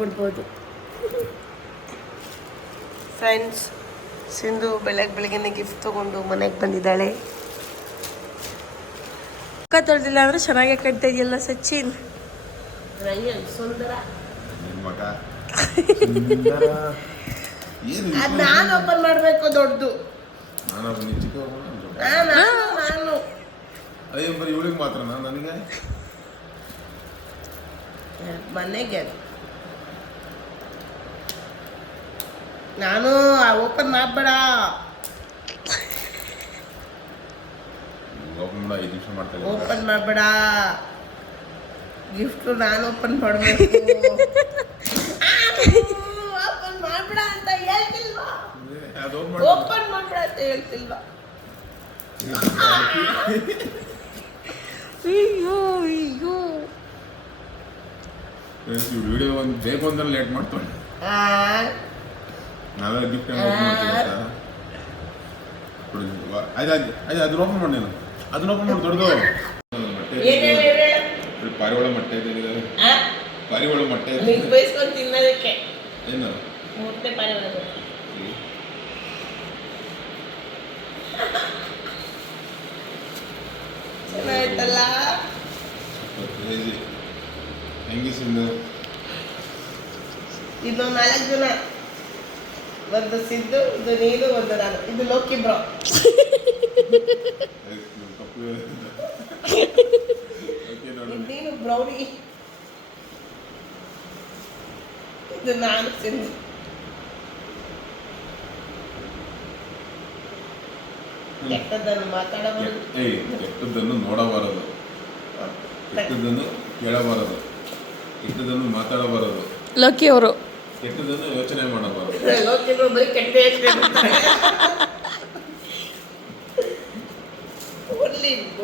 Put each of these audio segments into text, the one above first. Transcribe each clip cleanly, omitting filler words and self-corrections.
ಬಿಡ್ಬೋದು. ಫ್ರೆಂಡ್ಸ್, ಸಿಂಧು ಬೆಳಗ್ಗೆನೆ ಗಿಫ್ಟ್ ತೊಗೊಂಡು ಮನೆಗೆ ಬಂದಿದ್ದಾಳೆ. ಮುಖ ತೊಳೆದಿಲ್ಲ ಅಂದರೆ ಚೆನ್ನಾಗಿ ಕಾಣ್ತಾ ಇದೆಯಲ್ಲ ಸಚಿನ್. ಸುಂದರ. ನಾನು ಓಪನ್ ಮಾಡಬೇಕು ದೊಡ್ಡದು. ನಾನು ಇವಳಿಗೆ ಮಾತ್ರ ನನಗೆ ಮನೆಗೆ ನಾನು ಓಪನ್ ಮಾಡಬೇಡ. ಓಪನ್ ಮಾಡಬೇಡ. ಗಿಫ್ಟ್ ನಾನು ಓಪನ್ ಮಾಡಬೇಕು. ಓಪನ್ ಮಾಡಬೇಡ ಅಂತ ಹೇಳ್ತಿಲ್ವಾ? ಓಪನ್ ಮಾಡಬೇಡ ಅಂತ ಹೇಳ್ತಿಲ್ವಾ? ಅಯ್ಯೋ ಅಯ್ಯೋ, ವಿಡಿಯೋ ಒಂದು ಬೇಕು ಅಂತ ಲೇಟ್ ಮಾಡ್ತಾಳೆ. ನಾವೇ ಗಿಫ್ಟ್ ಅದನ್ನ ಓಪನ್ ಮಾಡಿ. ಅದನ್ನ ಓಪನ್ ಮಾಡಿ ದೊಡ್ಡದು ಪಾರಿವಾಳ ಮೊಟ್ಟೆ ಇದೆ. ಪಾರಿವಾಳ ಮೊಟ್ಟೆ ಬಯಸ್ಕೊಂಡು ತಿನ್ನೋದಕ್ಕೆ ಏನು ಮೊಟ್ಟೆ ಪಾರಿವಾಳ ಚೆನ್ನಾಯ್ತಲ್ಲ. ಹೆಂಗಿ ಸಿಂಧು? ಇದು 4 ಜನ, ಒಂದು ಸಿದ್ದು, ಇದು ನೀನು, ಒಂದು ನಾನು. ಇದು ಲೋಕಿ ಬ್ರೋ. ನೀನು ಬ್ರೌನಿ. ಇದು ನಾನು ಸಿಂಧು. ಕೆಟ್ಟದ್ದನ್ನು ಮಾತಾಡಬಾರದು, ಕೆಟ್ಟದ್ದನ್ನು ನೋಡಬಾರದು, ಕೆಟ್ಟದ್ದನ್ನು ಕೇಳಬಾರದು, ಕೆಟ್ಟದ್ದನ್ನು ಮಾತಾಡಬಾರದು. ಲೋಕಿ ಅವರು ಕೆಟ್ಟದ್ದನ್ನು ಯೋಚನೆ ಮಾಡಬಾರದು. ಲೋಕಿ ಬರೀ ಕೆಟ್ಟ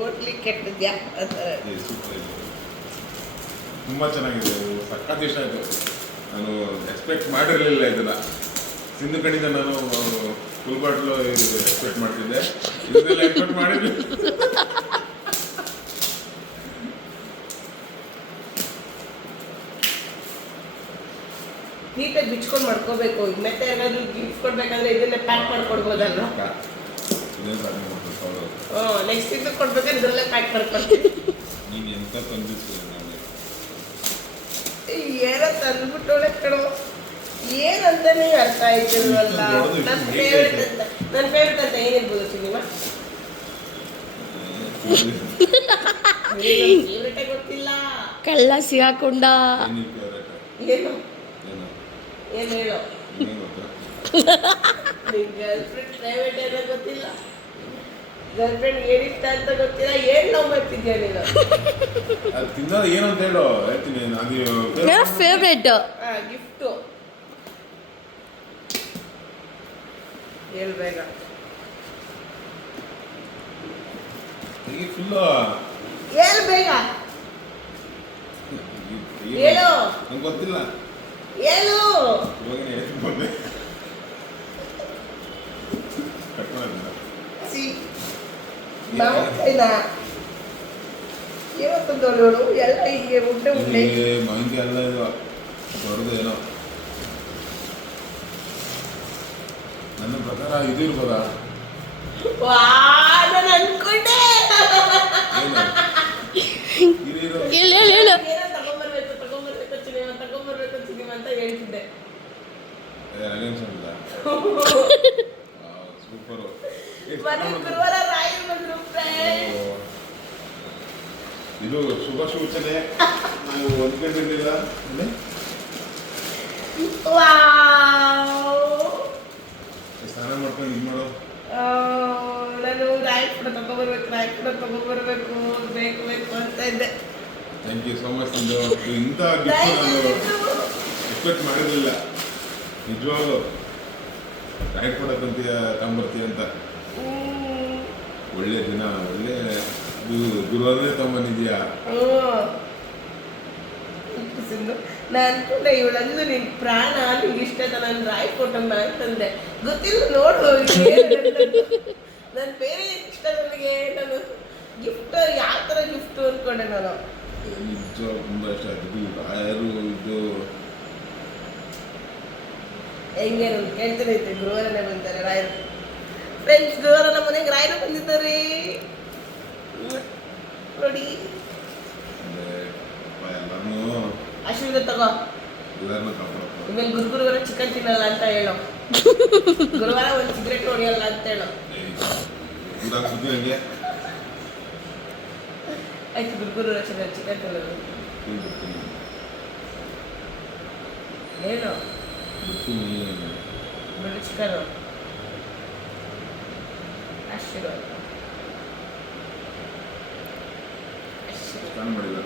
ಓಡ್ಲಿ ಕೆಟ್ಟದ್ಯಾ ಅಂತಾರೆ. ತುಂಬ ಚೆನ್ನಾಗಿದೆ, ಸಖತ್ ಇಷ್ಟ ಆಯಿತು. ನಾನು ಎಕ್ಸ್ಪೆಕ್ಟ್ ಮಾಡಿರಲಿಲ್ಲ ಇದನ್ನ. ಸಿಂಧು ಕಡೆಯಿಂದ ನಾನು ಫುಲ್ ಬಾಟ್ಲು ಎಕ್ಸ್ಪೆಕ್ಟ್ ಮಾಡ್ತಿದ್ದೆ, ಇದನ್ನೆಲ್ಲ ಎಕ್ಸ್ಪೆಕ್ಟ್ ಮಾಡಿರಲಿಲ್ಲ. ನೀಟಾಗಿ ಬಿಚ್ಕೊಂಡು ಮಾಡ್ಕೋಬೇಕು. ಮತ್ತೆ ಏನಾದ್ರು ಗಿಫ್ಟ್ ಕೊಡ್ಬೇಕಂದ್ರೆ ಇದನ್ನೇ ಪ್ಯಾಕ್ ಮಾಡ್ಕೊಡ್ಬೋದಲ್ವ? ನೆಕ್ಸ್ಟ್ ಇದು ಕೊಡ್ಬೇಕಾದ್ರೆ ಇದರಲ್ಲೇ ಪ್ಯಾಕ್ ಮಾಡ್ಕೊಡ್ತೀನಿ. ನೀನು ಎಂತ ತಂದಿತ್ತು? ಏನೋ ತಂದ್ಬಿಟ್ಟೋಳೆ ಕಣೋ, ಏನಂತಾನೆ ಅರ್ಥ ಆಯ್ತಿಲ್ವಲ್ಲ. ನನ್ನ ಫೇವ್ರೆಟ್ ಅಂತ ಏನಿರ್ಬೋದು ಸಿನಿಮಾ? ಫೇವ್ರೆಟೇ ಗೊತ್ತಿಲ್ಲ. ಕಳ್ಳ ಸಿಗಾಕೊಂಡ. ಏನು ಏನು ಹೇಳೋ? ಗರ್ಲ್ ಫ್ರೆಂಡ್ ಪ್ರೈವೇಟ್ ಏನೋ ಗೊತ್ತಿಲ್ಲ, ಗರ್ಲ್ ಫ್ರೆಂಡ್ ಏನಿಷ್ಟ ಅಂತ ಗೊತ್ತಿಲ್ಲ. ಏನ್ ಲವ್ ಮಾಡ್ತಿದ್ಯಾ ನೀನು? ತಿನ್ನೋದು ಏನಂತ ಹೇಳೋ, ಹೇಳ್ತೀನಿ. ಫೇವ್ರೇಟ್ ಗಿಫ್ಟು ಹೇಳ್ಬೇಕ. ಫುಲ್ಲು ಹೇಳು ಬೇಗ, ಹೇಳು. ನಂಗೆ ಗೊತ್ತಿಲ್ಲ, ಹೇಳು. ಇವತ್ತು ದೊಡ್ಡೋಡು ಎಲ್ಲ ಹೀಗೆ ಉಂಡೆ ಮಾಹಿತಿ ಎಲ್ಲ ದೊಡ್ಡದು ಏನೋ. ನನ್ನ ಪ್ರಕಾರ ಇದು ಇರ್ಬೋದಾ? ನಾನು ಅನ್ಕೊಂಡೆ. ಹೇಳು ತಗೊಂಬರ್ಬೇಕು ಸಿನಿಮಾ ಅಂತ ಹೇಳ್ತಿದ್ದೆ. ಸೂಪರ್. ಗುರುವಾರ ರಾಯಲ್ ಬಂದ್ರು. ಇದು ಶುಭ ಸೂಚನೆ. ನಾವು ಅಂದ್ಕೊಂಡಿರ್ಲಿಲ್ಲ. ಸ್ನಾನ ಮಾಡ್ಕೊಂಡು ಇದು ಮಾಡೋ. ನಾನು ರಾಯಲ್ ಕೂಡ ತಗೊಂಡ್ಬರ್ಬೇಕು ಬೇಕು ಅಂತ ಇದ್ದೆ. Thank you so much. ಇಂಥ ಗಿಫ್ಟ್ ನಾನು ಎಕ್ಸ್ಪೆಕ್ಟ್ ಮಾಡಿರಲಿಲ್ಲ ನಿಜವಾಗ್ಲು. ರಾಯಲ್ ಕೂಡ ತಗೊಂಬರ್ತೀವಿ ಅಂತ. ಒಳ್ಳೆ ದಿನ, ಒಳ್ಳೆ ಗುರುವಾರನೇ ತಗೊಂಬಂದಿದ್ಯಾ? ನಾನು ಅನ್ಕೊಂಡೆ ಇವಳಂದು ನಿನ್ ಪ್ರಾಣ, ನಿಂಗೆ ಇಷ್ಟ ನಾನು ರಾಯ್ ಕೊಟ್ಟಮ್ಮ ಅಂತಂದೆ. ಗೊತ್ತಿಲ್ಲ ನೋಡು. ನಾನು ಬೇರೆ ಇಷ್ಟ ನನಗೆ. ನಾನು ಗಿಫ್ಟ್ ಯಾವ ಥರ ಗಿಫ್ಟು ಅಂದ್ಕೊಂಡೆ ನಾನು. ನಿಜ ತುಂಬ ಇಷ್ಟ ಆಯ್ತು. ರಾಯರು ಇದು ಹೆಂಗೇನು ಕೇಳ್ತಾನೆ ಐತೆ ಗುರುವಾರನೇ ಬಂತಾರೆ ರಾಯರು. ಫ್ರೆಂಡ್ಸ್, ಗುರುವಾರ ನಮ್ಮ ಮನೆಗೆ ರಾಯರು ಬಂದಿದ್ದಾರೆ ನೋಡಿ. ಎಲ್ಲರನ್ನೂ ಆಶೀರ್ವಾದ ತಗೋ. ಎಲ್ಲರನ್ನೂ ಕಾಪಾಡಪ್ಪ. ಇನ್ಮೇಲೆ ಗುರುವಾರ ಚಿಕನ್ ತಿನ್ನಲ್ಲ ಅಂತ ಹೇಳು. ಗುರುವಾರ ಒಂದು ಸಿಗರೇಟ್ ಹೊಡಿಯಲ್ಲ ಅಂತ ಹೇಳು. ಇದಾಗ ಸುದ್ದಿ ಹಂಗೆ ಆಯ್ತು, ಗುರುವಾರ ಚಿಕನ್ ತಿನ್ನೋದು ಬರ್ತೀನಿ ಹೇಳು. ಬರ್ತೀನಿ. ಬಿಡು ಚಿಕನ್. ಆಶೀರ್ವಾದ ಸ್ನಾನ ಮಾಡಿಲ್ಲ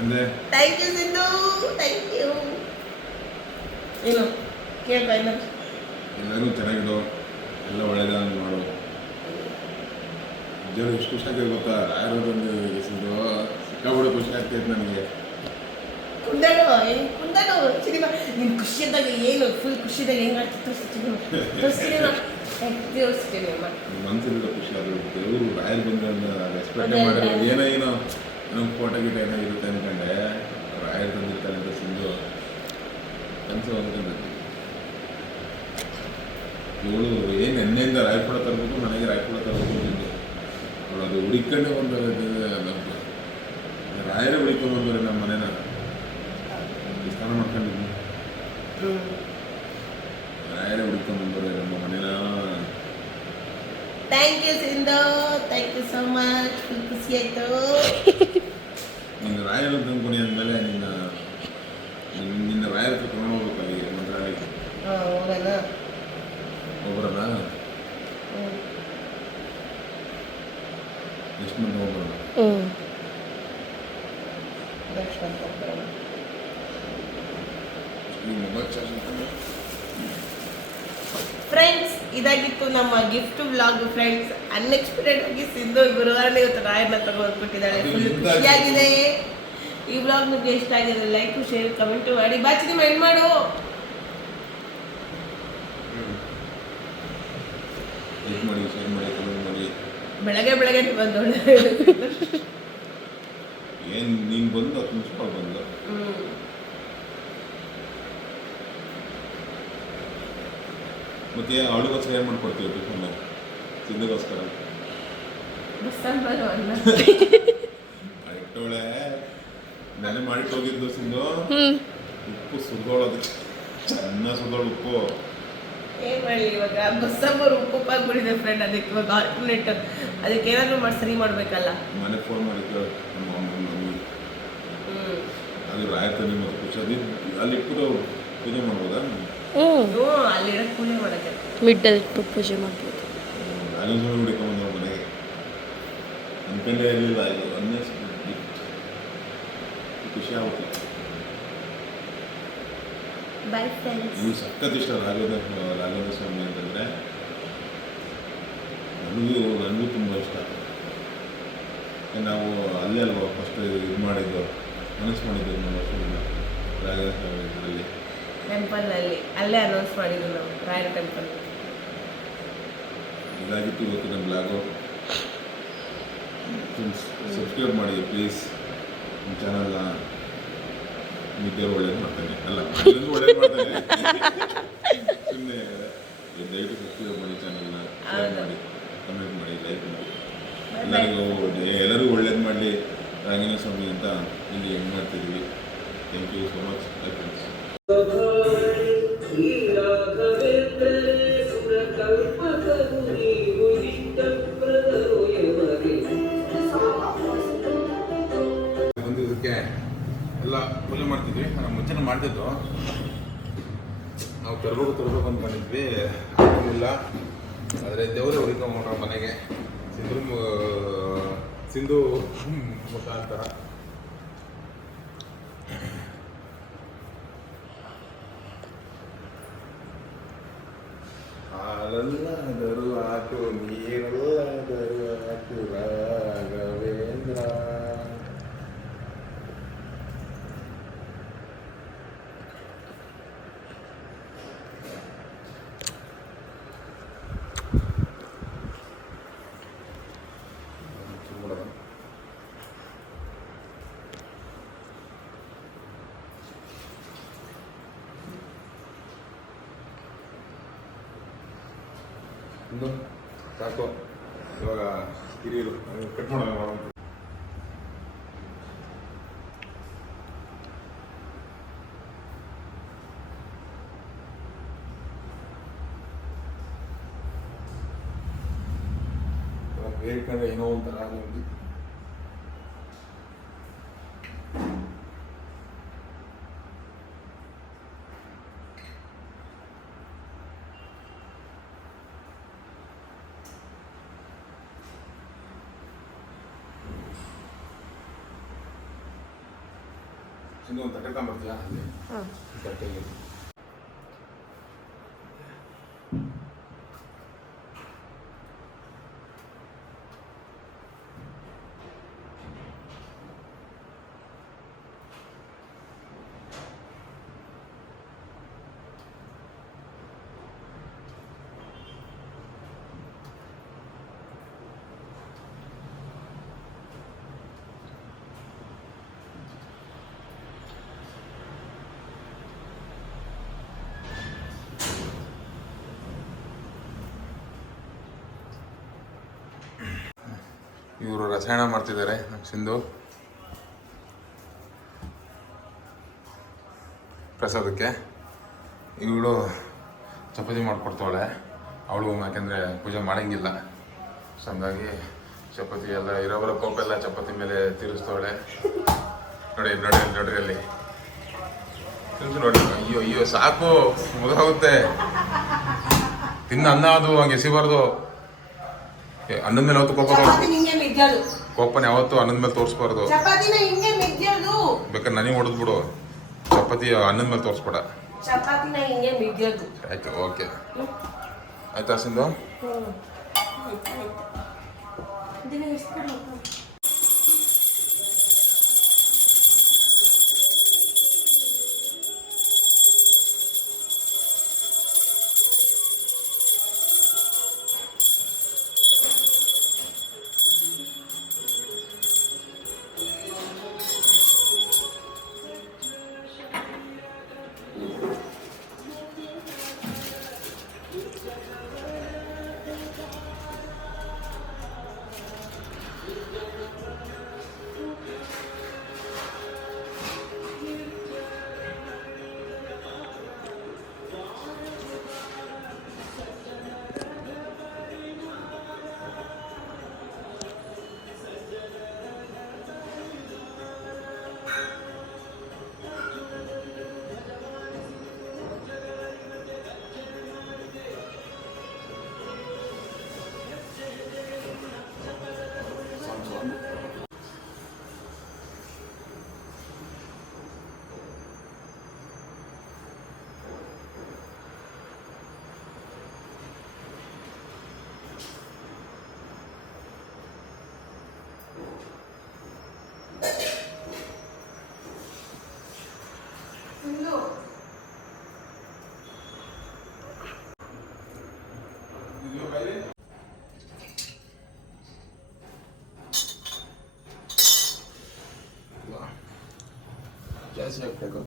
ಅಂದೆ. Thank you Sindhu, thank you. ಏನು ಕೇಳ್ಬಾ ಇನ್ನು. ಎಲ್ಲರೂ ಚೆನ್ನಾಗಿಡು, ಎಲ್ಲ ಒಳ್ಳೇದಾಗಿ ಮಾಡು. ಜನ ಎಷ್ಟು ಖುಷಿ ಆಗ್ತದೆ ಗೊತ್ತಾ, ಯಾರು ಬಂದು ಸಿಂಧು ಸಿಕ್ಕಾಬಿಡು ಖುಷಿ ಆಗ್ತೈತೆ ನನಗೆ. ಕುಂದಾಡು ಕುಂದಾಡು ಸಿನಿಮಾ. ನೀನು ಖುಷಿಯಾದಾಗ ಏನು ಫುಲ್ ಖುಷಿದಾಗ ಹೆಂಗೆ ಆಗ್ತಿತ್ತು ತೋರಿಸ್ತೀನಿ ಅಮ್ಮ. ಮನಸ್ಸಿಂದ ಖುಷಿ ಆದ್ರು ದೇವರು ರಾಯರು ಬಂದ್ರೆ ರೆಸ್ಪೆಕ್ಟ್ ಮಾಡಿರೋ ಏನೋ ನಮ್ಮ ಫೋಟೋ ಗಿಟ ಏನೋ ಇರುತ್ತೆ ಅನ್ಕೊಂಡೆ. ರಾಯರು ತಂದಿರ್ತಾರೆ ಅಂತ ಸಿಂಧು ಕನಸು ಅಂದ್ಕೊಂಡ್ರಿ. ಇವಳು ಏನು ಎಣ್ಣೆಯಿಂದ ರಾಯಪುರ ತರಬೇಕು, ಮನೆಗೆ ರಾಯಪುರ ತರಬೇಕು ಅಂತಿದ್ದು ಅವಳು ಅದು ಹುಡುಕೊಂಡೇ ಬಂದರೆ ನಮ್ಮ ರಾಯರೇ ಹುಡುಕೊಂಡ್ಬಂದ್ರೆ ನಮ್ಮ ಮನೇನ ಸ್ನಾನ ಮಾಡ್ಕೊಂಡಿದ್ವಿ. ರಾಯರೇ ಹುಡುಕೊಂಡ್ಬಂದ್ರೆ ನಮ್ಮ ಮನೇನ. Thank you Sindhu, thank you so much. Full ಖುಷಿ ಆಯಿತು. ನಿನ್ನ ರಾಯರು ತಂದ್ಕೊಡಿ ಅಂದಮೇಲೆ ನಿನ್ನ ರಾಯರ ಹತ್ರ ತಗೊಂಡು ಹೋಗ್ಬೇಕು ಅಲ್ಲಿಗೆ ಮಂತ್ರಾಲಯಕ್ಕೆ. ಹೋಗೋಣ ಹೋಗ್ಬರೋದಾ? ಎಷ್ಟು ಮಂದಿ ಹೋಗ್ಬರೋದು? ಈ ಮೊಬೈಲ್ ಚಾರ್ಜ್ ಅಂತಂದ್ರೆ ಫ್ರೆಂಡ್ಸ್, ಇದಾಗಿತ್ತು ನಮ್ಮ ಗಿಫ್ಟ್ ವ್ಲಾಗ್. ಫ್ರೆಂಡ್ಸ್, ಅನ್ಎಕ್ಸ್ಪೆಕ್ಟೆಡ್ ಆಗಿ ಸಿಂಧು ಗುರುವಾರನೇ ಇವತ್ತು ರಾಯರ್ನ ತಗೊಂಡ್ಬಿಟ್ಟಿದ್ದಾಳೆ. ಫುಲ್ ಖುಷಿಯಾಗಿದೆ. ಈ ವ್ಲಾಗ್ ನಿಮಗೆ ಇಷ್ಟ ಆಗಿದೆ ಲೈಕ್ ಶೇರ್ ಕಮೆಂಟ್ ಮಾಡಿ. ಬಾಚಿ ಮೈಂಡ್ ಮಾಡು. ಲೈಕ್ ಮಾಡಿ, ಶೇರ್ ಮಾಡಿ, ಕಮೆಂಟ್ ಮಾಡಿ. ಬೆಳಗ್ಗೆ ಬಂದೋಳೆ. ಏನು ನೀನು ಬಂದು 10 ನಿಮಿಷ ಬಂದು ಮತ್ತೆ ಅವಳಿಗೋಸ್ಕರ ಏನು ಮಾಡ್ಕೊಡ್ತೀವಿ ಟಿಫನ್ ಸಿಂಧುಗೋಸ್ಕರ? ಇಟ್ಟವಳೆ ನೆನೆ ಮಾಡಿಟ್ಟು ಹೋಗಿದ್ದು ಸಿಂಧು. ಉಪ್ಪು ಸುರಿದೋಳೋದು ಚೆನ್ನಾಗಿ ಸುರಿದೋಳು ಉಪ್ಪು. ಏನ್ ಮಾಡಲಿ ಇವಾಗ ಬಸ್ಸಮ್ಮರು ಉಪ್ಪಾಗ್ಬಿಟ್ಟಿದೆ ಫ್ರೆಂಡ್. ಅದಕ್ಕೆ ಇವಾಗ ಆಲ್ಟರ್ನೇಟ್ ಅದಕ್ಕೆ ಏನಾದರೂ ಮಾಡಿ ಸರಿ ಮಾಡಬೇಕಲ್ಲ. ಮನೆಗೆ ಫೋನ್ ಮಾಡಿದ್ರು ನಮ್ಮ ಮಮ್ಮಿ. ಅದು ರಾಯತನಿ ಮತ್ತು ಖುಷಿ ಅಲ್ಲಿ ಇಟ್ಬಿಟ್ಟು ಪೂಜೆ ಮಾಡ್ಬೋದಾ? ಹ್ಞೂ, ಅಲ್ಲಿ ಇಡಕ್ಕೆ ಪೂಜೆ ಮಾಡೋಕ್ಕೆ ಮಿಡ್ಡಲ್ಲಿ ಇಟ್ಬಿಟ್ಟು ಪೂಜೆ ಮಾಡ್ಬೋದು. ನಾಗೇಶ್ವರ ಹುಡುಕೊಂಬಂದ್ರು ಮನೆಗೆ ಅನ್ಕೊಂಡೇ ಇರಲಿಲ್ಲ. ಇದು ಅನ್ನೇ ಖುಷಿ ಆಗುತ್ತೆ. By friends. ನೀವು ಸಖತ್ ಇಷ್ಟ ರಾಘವೇಂದ್ರ ಸ್ವಾಮಿ ಅಂತಂದರೆ ನನಗೂ ತುಂಬ ಇಷ್ಟ. ನಾವು ಅಲ್ಲೇ ಅಲ್ವಾ ಫಸ್ಟ್ ಇದು ಮಾಡಿದ್ದು, ಅನೌನ್ಸ್ ಮಾಡಿದ್ದು ನಮ್ಮ ವರ್ಷದಿಂದ ರಾಘವೇಂದ್ರ ಸ್ವಾಮಿ ಇದರಲ್ಲಿ ಟೆಂಪಲ್ನಲ್ಲಿ. ಅಲ್ಲೇ ಅನೌನ್ಸ್ ಮಾಡಿದ್ದು ನಾವು ರಾಯರ ಟೆಂಪಲ್. ಇದಾಗಿತ್ತು ಇವತ್ತು ನಮ್ಮ ಬ್ಲಾಗು. ಸಬ್ಸ್ಕ್ರೈಬ್ ಮಾಡಿ ಪ್ಲೀಸ್ ನಮ್ಮ ಚಾನಲ್ನ. ನಿದ್ದೆಯವರು ಒಳ್ಳೇದು ಮಾಡ್ತಾನೆ ಅಲ್ಲ, ಒಳ್ಳೇದು ಮಾಡ್ತಾನೆ. ಸುಮ್ಮನೆ ದಯವಿಟ್ಟು ಸಬ್ಸ್ಕ್ರೈಬ್ ಮಾಡಿ ಚಾನಲ್ನ, ಶೇರ್ ಮಾಡಿ, ಕಮೆಂಟ್ ಮಾಡಿ, ಲೈಕ್ ಮಾಡಿ. ಎಲ್ಲರಿಗೂ ಒಳ್ಳೇದು ಮಾಡಲಿ ರಾಘವೇಂದ್ರ ಸ್ವಾಮಿ ಅಂತ ಇಲ್ಲಿ ಹೆಂಗೆ ಮಾಡ್ತಿದ್ದೀವಿ. Thank you so much. Bye friends. ಬಂದಿದ್ದಕ್ಕೆ ಎಲ್ಲ ಪೂಜೆ ಮಾಡ್ತಿದ್ವಿ. ನಾವು ಮುಂಚೆನೇ ಮಾಡ್ತಿದ್ದು. ನಾವು ತರಬೇಕು ಅಂದ್ಕೊಂಡಿದ್ವಿ, ಆಗಲಿಲ್ಲ. ಆದರೆ ದೇವರೇ ಹುಡುಕೊಂಡ್ರ ಮನೆಗೆ ಸಿಂಧು ಮುಖಾಂತರ. ಹಾಲಲ್ಲಾದರೂ ಹಾಕು, ನೀರಲ್ಲಾದರೂ ಹಾಕು ರಾಘವೇಂದ್ರ. ಇನ್ನು ಸಾಕು ಇವಾಗ ಹಿರಿಯರು ಕಟ್ ಮಾಡೋಣ. ಬೇರೆ ಏನೋ ಒಂಥರ ನೋಡಿ. ಸಿಂಧು ಒಂದು ತಟ್ಟೆ ತಗೊಂಡ್ಬರ್ತೀಯಾ ಅಲ್ಲಿ ತಟ್ಟೆಗೆ. ಇವರು ರಸಾಯನ ಮಾಡ್ತಿದ್ದಾರೆ ನಮ್ಮ ಸಿಂಧು ಪ್ರಸಾದಕ್ಕೆ. ಇವಳು ಚಪಾತಿ ಮಾಡಿಕೊಡ್ತಾವಳೆ. ಅವಳು ಯಾಕೆಂದರೆ ಪೂಜೆ ಮಾಡೋಂಗಿಲ್ಲ, ಸೊ ಹಂಗಾಗಿ ಚಪಾತಿ ಎಲ್ಲ ಇರೋವರ ಕೋಪೆಲ್ಲ ಚಪಾತಿ ಮೇಲೆ ತಿರುಗಿಸ್ತಾವಳೆ. ನೋಡಿ ನೋಡಿ ನೋಡ್ರಿ ಅಲ್ಲಿ ತಿರುಗಿಸಿ ನೋಡಿ. ಅಯ್ಯೋ ಅಯ್ಯೋ ಸಾಕು, ಮುಗಿದೋಗುತ್ತೆ. ತಿನ್ನ ಅನ್ನ ಅದು ಹಂಗೆ ಎಸಿಬಾರ್ದು. ಅನ್ನದ ಮೇಲೆ ಯಾವತ್ತು ಕೋಪನ ಯಾವತ್ತು ಅನ್ನದ ಮೇಲೆ ತೋರಿಸ್ಬಾರ್ದು. ಬೇಕಾದ್ರೆ ನನಗೆ ಹೊಡೆದ್ಬಿಡು, ಚಪಾತಿ ಅನ್ನದ ಮೇಲೆ ತೋರಿಸ್ಬೇಡ. ಆಯ್ತು, ಓಕೆ ಆಯ್ತಾ ಸಿಂಧು? ಜಾಸ್ತಿ ಆಗ್ಬೇಕು.